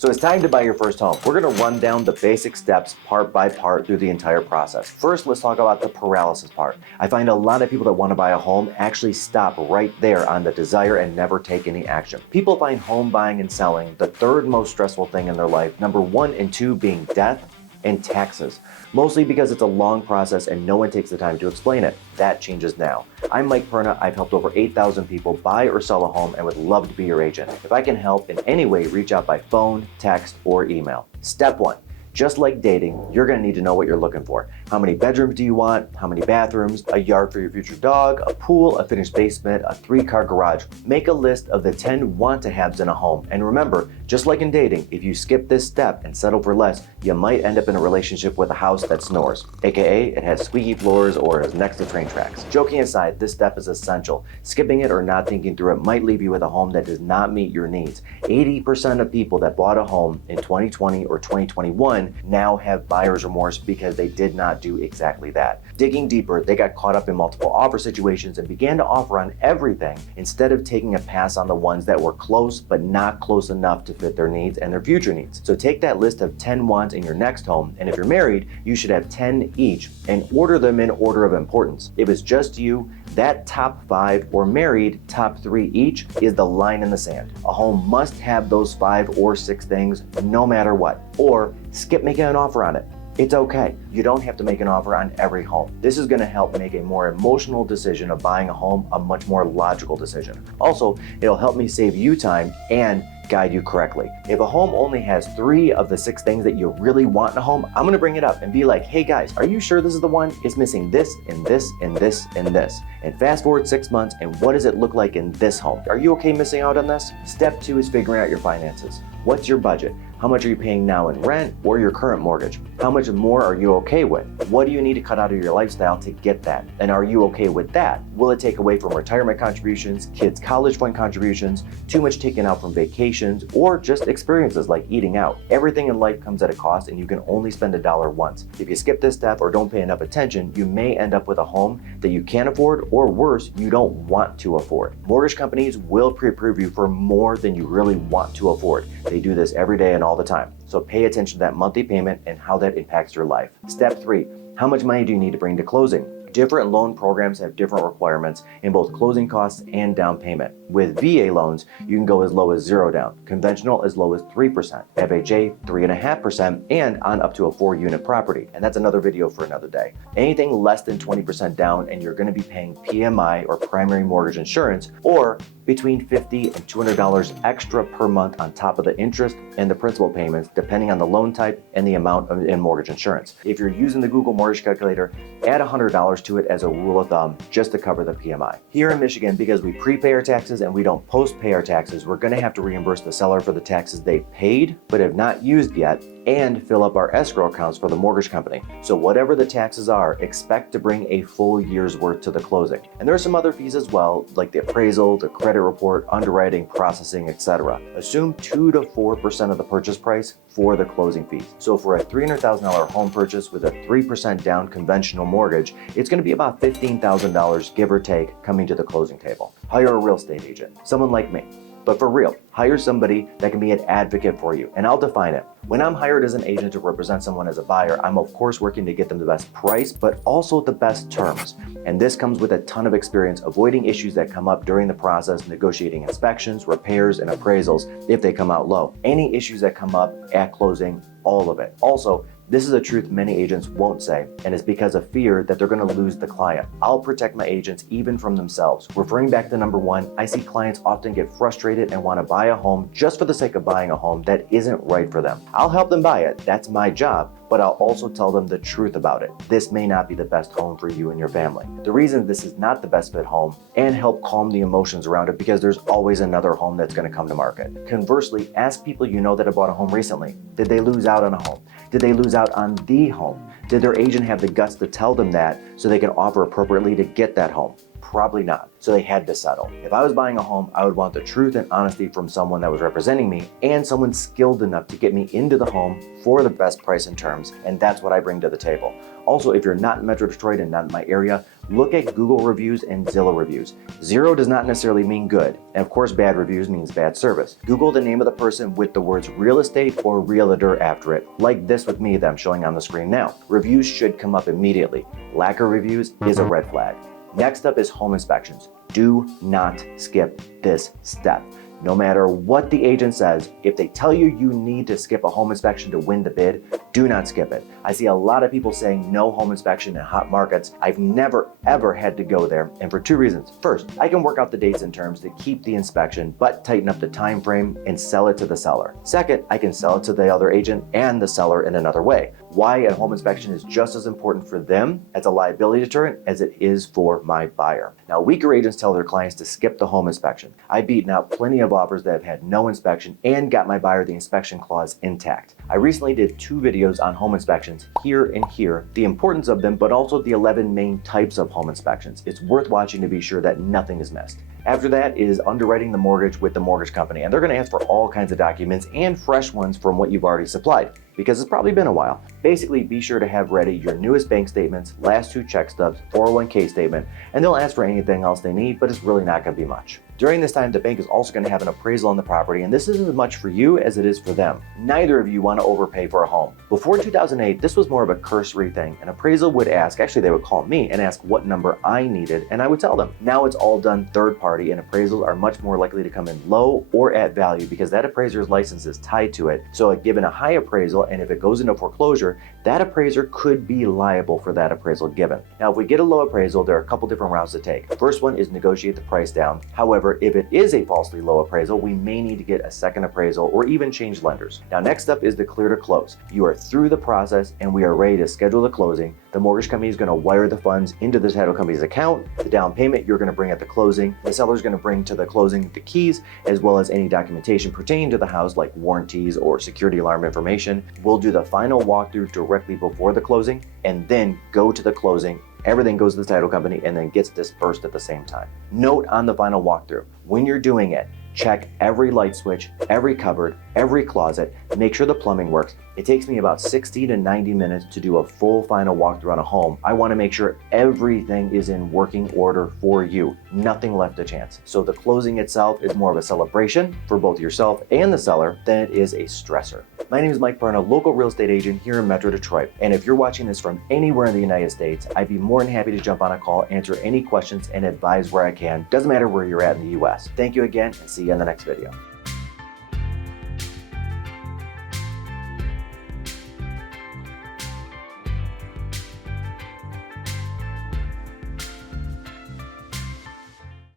So it's time to buy your first home. We're gonna run down the basic steps part by part through the entire process. First, let's talk about the paralysis part. I find a lot of people that wanna buy a home actually stop right there on the desire and never take any action. People find home buying and selling the third most stressful thing in their life, number 1 and 2 being death and taxes, mostly because it's a long process and no one takes the time to explain it. That changes now. I'm Mike Perna. I've helped over 8,000 people buy or sell a home and would love to be your agent. If I can help in any way, reach out by phone, text, or email. Step 1. Just like dating, you're going to need to know what you're looking for. How many bedrooms do you want? How many bathrooms? A yard for your future dog? A pool? A finished basement? A 3-car garage? Make a list of the 10 want-to-haves in a home. And remember, just like in dating, if you skip this step and settle for less, you might end up in a relationship with a house that snores, aka it has squeaky floors or is next to train tracks. Joking aside, this step is essential. Skipping it or not thinking through it might leave you with a home that does not meet your needs. 80% of people that bought a home in 2020 or 2021 now have buyer's remorse because they did not do exactly that. Digging deeper, they got caught up in multiple offer situations and began to offer on everything instead of taking a pass on the ones that were close but not close enough to fit their needs and their future needs. So take that list of 10 wants in your next home, and if you're married, you should have 10 each and order them in order of importance. If it's just you, that top 5 or married top 3 each is the line in the sand. A home must have those 5 or 6 things no matter what, or skip making an offer on it. It's okay. You don't have to make an offer on every home. This is going to help make a more emotional decision of buying a home a much more logical decision. Also, it'll help me save you time and guide you correctly. If a home only has 3 of the 6 things that you really want in a home, I'm gonna bring it up and be like, hey guys, are you sure this is the one? It's missing this and this and this and this. And fast forward 6 months, and what does it look like in this home? Are you okay missing out on this? Step 2 is figuring out your finances. What's your budget? How much are you paying now in rent or your current mortgage? How much more are you okay with? What do you need to cut out of your lifestyle to get that? And are you okay with that? Will it take away from retirement contributions, kids' college fund contributions, too much taken out from vacations, or just experiences like eating out? Everything in life comes at a cost, and you can only spend $1 once. If you skip this step or don't pay enough attention, you may end up with a home that you can't afford, or worse, you don't want to afford. Mortgage companies will pre-approve you for more than you really want to afford. They do this every day and all the time. So pay attention to that monthly payment and how that impacts your life. Step 3, how much money do you need to bring to closing? Different loan programs have different requirements in both closing costs and down payment. With VA loans, you can go as low as 0 down, conventional as low as 3%, FHA 3.5%, and on up to a 4-unit property. And that's another video for another day. Anything less than 20% down and you're going to be paying PMI or primary mortgage insurance, or between $50 and $200 extra per month on top of the interest and the principal payments, depending on the loan type and the amount in mortgage insurance. If you're using the Google Mortgage Calculator, add $100 to it as a rule of thumb just to cover the PMI. Here in Michigan, because we prepay our taxes and we don't post-pay our taxes, we're going to have to reimburse the seller for the taxes they paid but have not used yet, and fill up our escrow accounts for the mortgage company. So whatever the taxes are, expect to bring a full year's worth to the closing. And there are some other fees as well, like the appraisal, the credit report, underwriting, processing, etc. Assume 2 to 4% of the purchase price for the closing fees. So for a $300,000 home purchase with a 3% down conventional mortgage, it's going to be about $15,000 give or take coming to the closing table. Hire a real estate agent, someone like me. But for real, hire somebody that can be an advocate for you, and I'll define it. When I'm hired as an agent to represent someone as a buyer, I'm of course working to get them the best price, but also the best terms. And this comes with a ton of experience avoiding issues that come up during the process, negotiating inspections, repairs, and appraisals if they come out low. Any issues that come up at closing, all of it. Also, this is a truth many agents won't say, and it's because of fear that they're going to lose the client. I'll protect my agents even from themselves. Referring back to number 1, I see clients often get frustrated and want to buy a home just for the sake of buying a home that isn't right for them. I'll help them buy it, that's my job, but I'll also tell them the truth about it. This may not be the best home for you and your family. The reason this is not the best fit home, and help calm the emotions around it, because there's always another home that's going to come to market. Conversely, ask people you know that have bought a home recently. Did they lose out on a home? Did they lose out on the home? Did their agent have the guts to tell them that so they can offer appropriately to get that home? Probably not. So they had to settle. If I was buying a home, I would want the truth and honesty from someone that was representing me and someone skilled enough to get me into the home for the best price and terms, and that's what I bring to the table. Also, if you're not in Metro Detroit and not in my area, look at Google reviews and Zillow reviews. Zero does not necessarily mean good, and of course bad reviews means bad service. Google the name of the person with the words real estate or realtor after it, like this with me that I'm showing on the screen now. Reviews should come up immediately. Lack of reviews is a red flag. Next up is home inspections. Do not skip this step. No matter what the agent says, if they tell you you need to skip a home inspection to win the bid, do not skip it. I see a lot of people saying no home inspection in hot markets. I've never ever had to go there, and for two reasons. First, I can work out the dates and terms to keep the inspection, but tighten up the time frame and sell it to the seller. Second, I can sell it to the other agent and the seller in another way. Why a home inspection is just as important for them as a liability deterrent as it is for my buyer. Now, weaker agents tell their clients to skip the home inspection. I've beaten out plenty of offers that have had no inspection and got my buyer the inspection clause intact. I recently did 2 videos on home inspections, here and here, the importance of them, but also the 11 main types of home inspections. It's worth watching to be sure that nothing is missed. After that is underwriting the mortgage with the mortgage company, and they're going to ask for all kinds of documents and fresh ones from what you've already supplied, because it's probably been a while. Basically, be sure to have ready your newest bank statements, last 2 check stubs, 401k statement, and they'll ask for anything else they need, but it's really not going to be much. During this time, the bank is also going to have an appraisal on the property, and this isn't as much for you as it is for them. Neither of you want to overpay for a home. Before 2008, this was more of a cursory thing. An appraisal would ask, actually they would call me and ask what number I needed, and I would tell them. Now it's all done third party, and appraisals are much more likely to come in low or at value because that appraiser's license is tied to it. So given a high appraisal, and if it goes into foreclosure, that appraiser could be liable for that appraisal given. Now, if we get a low appraisal, there are a couple different routes to take. The first one is negotiate the price down. However, if it is a falsely low appraisal, we may need to get a second appraisal or even change lenders. Now, next up is the clear to close. You are through the process and we are ready to schedule the closing. The mortgage company is going to wire the funds into the title company's account. The down payment you're going to bring at the closing. The seller is going to bring to the closing the keys, as well as any documentation pertaining to the house like warranties or security alarm information. We'll do the final walkthrough directly before the closing and then go to the closing. Everything goes to the title company and then gets dispersed at the same time. Note on the final walkthrough, when you're doing it, check every light switch, every cupboard, every closet, make sure the plumbing works. It takes me about 60 to 90 minutes to do a full final walkthrough on a home. I want to make sure everything is in working order for you, nothing left to chance. So the closing itself is more of a celebration for both yourself and the seller than it is a stressor. My name is Mike Parna, local real estate agent here in Metro Detroit. And if you're watching this from anywhere in the United States, I'd be more than happy to jump on a call, answer any questions, and advise where I can. Doesn't matter where you're at in the US. Thank you again, and see you in the next video.